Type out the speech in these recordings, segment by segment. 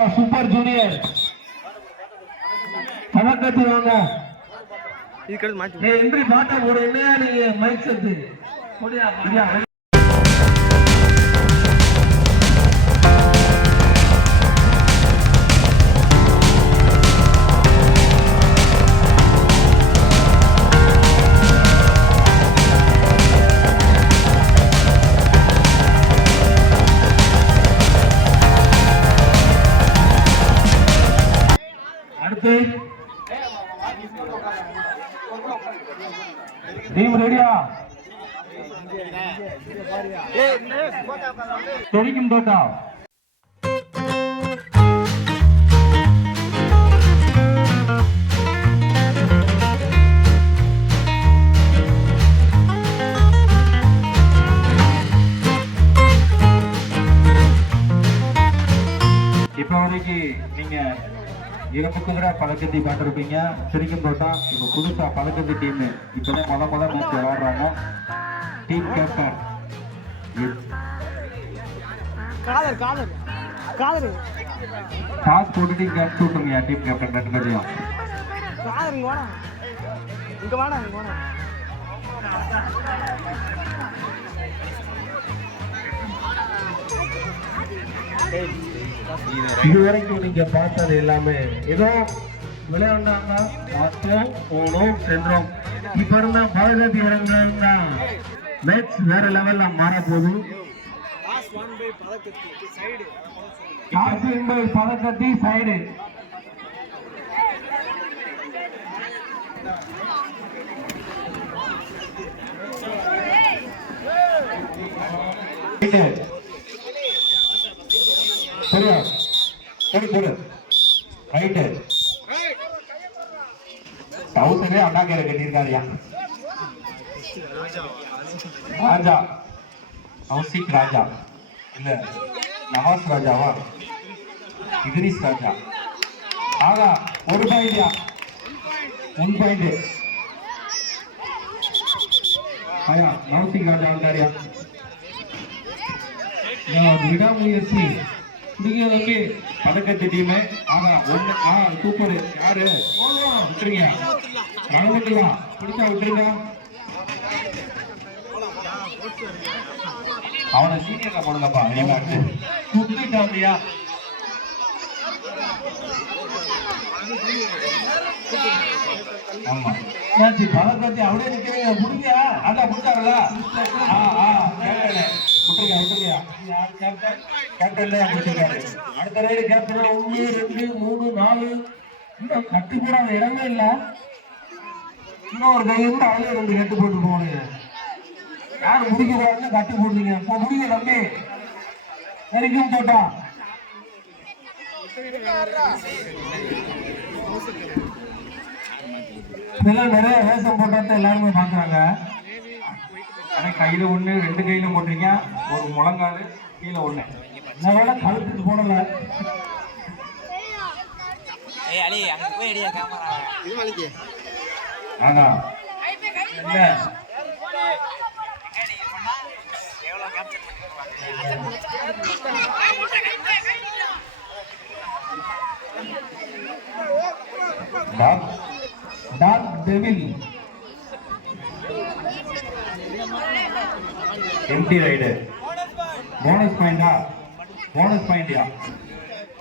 Super junior கணக்கத்து வாங்க entry பாட்டா ஒரு என்னையா நீங்க மைக் செட்டு அடுத்து டீம் ரெடியா தெரிக்கும் தோட்டா இப்ப வரைக்கும் நீங்க இருபது பழக்கத்தி பார்த்துருப்பீங்க சிரிக்கும் தோட்டா இப்போ புதுசா பழக்கத்தி டீம் இப்பதான் முத மேட்ச் விளையாடுறாங்க டீம் கேப்டன் டாஸ் போட்டுட்டு கேப் சூட்டுங்க டீம் கேப்டன் ரெண்டு பேரையும் இதுவரைக்கும் நீங்க பார்த்தது எல்லாமே ஏதோ விளையாண்டாங்க பார்த்தோம் போனோம் சென்றோம். இப்ப இருந்தா பழகத்தி இறங்குனா மேட்ச் வேற லெவல்ல மாற போகுது. பதக்கத்தி சைடு சரியா சரி போடு ரைட்டு டவுசரே அண்ணா கேர கட்டியிருக்காருயா ராஜா கௌசிக் ராஜா இல்ல நவாஸ் ராஜாவா இத்ரிஸ் ராஜா ஆகா ஒரு பாயிண்டியா 1 பாயிண்ட் ஆயா கௌசிக் ராஜா வந்தாரியா விடாமுயற்சி தம்பி பதக்கத்து டீம் ஆகா ஒண்ணு சூப்பர் யாரு விட்டுருங்க ரவுண்டுலாம் பிடிச்சா விட்டுருங்க அவனை சீனியர்ல போடுங்கப்பா விளையாட்டு குத்துட்டாங்கயா ஆமா பதக்கத்தி அப்படியே நிக்கிறீங்க முடிங்க அதான் முடிச்சாரல அடுத்த ரைடு கேப்டன் 1 2 3 4 இன்னும் கட்டு போடாத இடமே இல்ல இன்னும் ஒரு கை இருந்து அதுல 2 கட்டு போட்டு போனீங்க யாரு முடிக்க கூடாதுன்னு கட்டு போட்டீங்க இப்போ முடிங்க தம்பி வரைக்கும் போட்டா இதெல்லாம் நிறைய வேஷம் போட்டாதான் எல்லாருமே பாக்குறாங்க. ஆனா கையில 1 2 கையில போட்டீங்க ஒரு முழங்காலு கீழே 1 இதனால கழுத்துக்கு போடல ஆனா இல்ல dog devil empty ride bonus பாயிண்டியா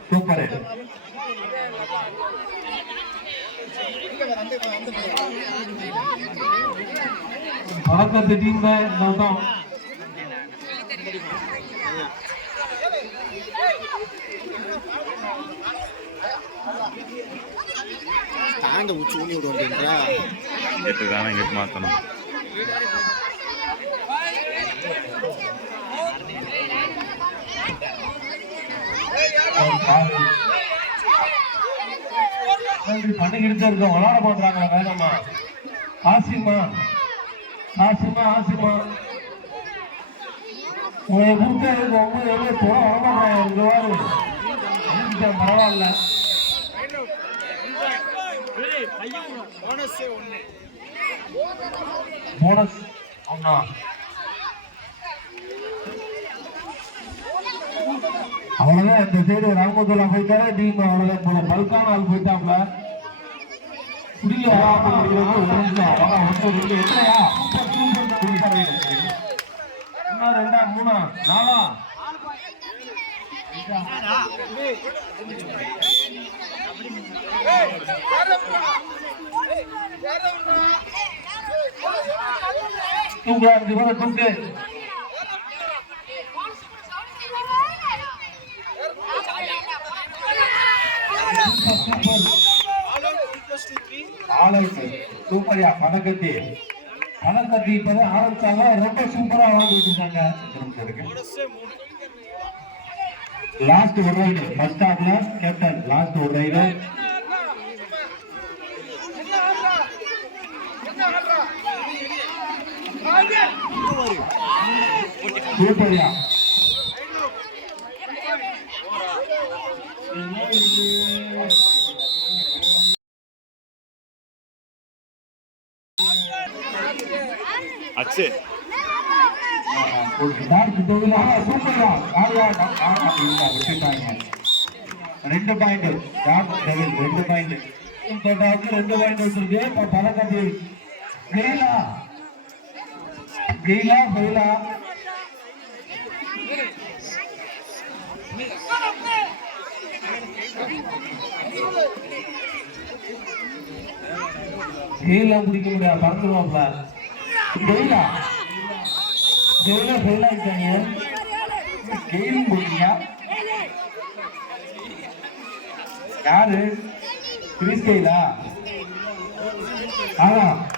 சூப்பர் பழக்கத்து டீம் தான் தாண்ட உச்சி ஊனி விடுவோம்ன்றா எட்டுதானே எட்டு மாத்தணும் பண்ணிக்கிட்டு இருக்கோம் விளாட போடுறாங்க வேணாமா ஆசிமா உங்களை கொடுத்ததுக்கு ஒவ்வொரு எவ்வளோ தோண வரமாட்டாங்க பரவாயில்ல போனஸ் ஒன்னா அவ்வளவுதான். இந்த சைடு ராமதுல்லா போயிட்டாரா டீம் அவ்வளவுதான் போல. பல்கான ஆள் போயிட்டாப்ல. புரியல எத்தனையா? இன்னும் ரெண்டா மூணா நாலா? தூங்க தூக்கு. சூப்பரியா பணக்கட்டி இப்பதான் ஆரம்பிச்சாங்க. ரொம்ப சூப்பரா விளையாண்டுட்டு இருக்காங்க. லாஸ்ட் ஒரு ரைடு ஃபர்ஸ்ட் ஹாஃப்ல கேப்டன் லாஸ்ட் ஒரு ரைடு. சூப்பரியா அச்சு ரெண்டு பாயிண்ட் 2 பாயிண்ட் வச்சிருக்கு. பலகட்டி கெயிலா பிடிக்க முடியாது, பறந்துருவாப்ல. கெயிலா ஆயிட்டாங்க. கெயிலும் போட்டியா? யாரு? கிறிஸ் கெயிலா?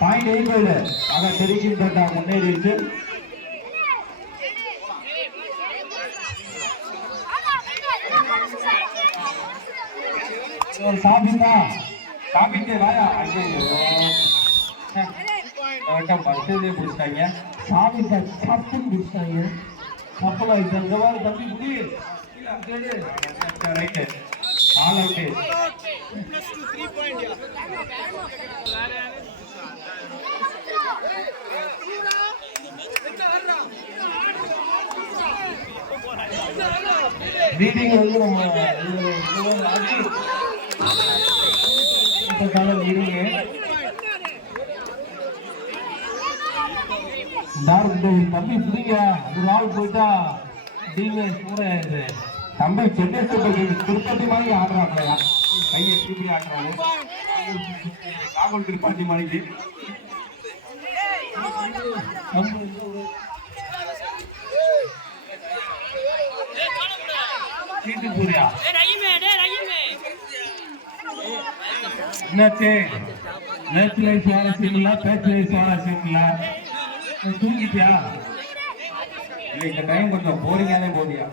பாயிண்ட் 8 தெரிவிக்கும் தட்டா முன்னேறிடுச்சு. சாப்பிட்டு வாயா. பஸ்ஸே பிடிச்சிட்டாங்க. சாப்பிட்டா சப்புன்னு பிடிச்சிட்டாங்க. சப்பலா இந்த தம்பி முடி ரைட்டு ஆல் அவுட்டு. ரீடிங் வந்து நம்ம ரீடிங்கு தம்பி புரியுங்க. ஒரு ஆள் போயிட்டா தம்பி சென்னை சூப்பர் கிங்ஸ் திருப்பதி மாதிரி ஆடுறாங்களையா? கையை திருப்பி ஆடுறாங்க. ராகுல் திரிபாதி மாதிரி போறியா? என்னாச்சு? மேட்ச் லைஃப் சுவாரஸ்யங்களா? பேட்ச் லைஃப் சுவாரஸ்யங்களா? தூங்கிட்டியா? இல்லை, இந்த டைம் கொஞ்சம் போரிங்கானே போதியா?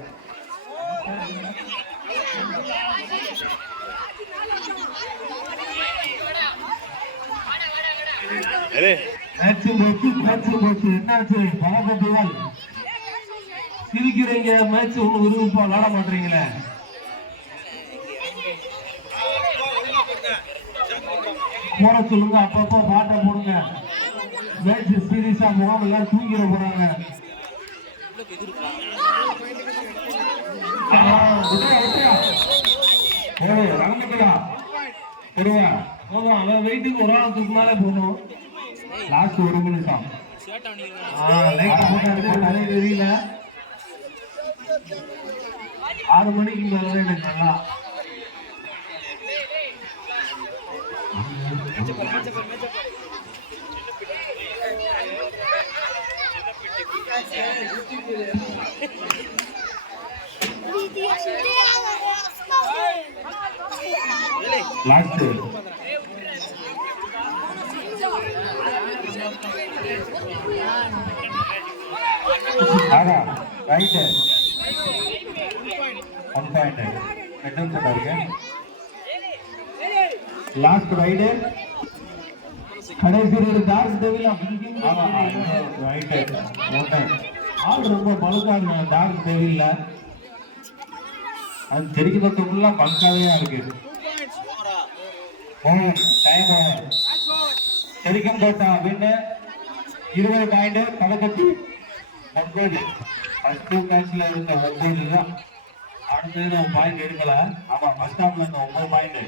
என்னாச்சு? பலகட்டுகள் சிரிக்கிறீங்க. மேட்ச் ஒண்ணு விரும்பா விளாட மாட்டீங்களே. போட சொல்லுங்க, அப்பப்போ பாட்டை போடுங்க. மேட்ச் சீரியஸா போகாம எல்லாரும் தூங்கிட போறாங்க. அவன் வெயிட்டுக்கு ஒரு ஆள் தூக்குனாலே போதும். லாஸ்ட் 1 நிமிஷம் நிறைய தெரியல. 6 மணிக்கு மேலே எனக்கு நல்லா last right 1 point metal set இருக்கு. லாஸ்ட் ரைடு கடைசி ஒரு டார்க் டெவில் ரைட் ஆள் ரொம்ப பழுக்காங்க. டார்க் டெவில்ல அது தெரிக்கிறதுக்குள்ள பல்காவே இருக்கு. தெரிக்கும் தோட்டா வின்னு 20 பாயிண்ட். பதக்கத்தி 9 ஃபர்ஸ்ட் மேட்ச்ல இருந்த 9 தான் அடுத்தது நம்ம பாயிண்ட் எடுக்கல. ஆமா, ஃபர்ஸ்ட் ஹாஃப்ல இந்த 9 பாயிண்ட்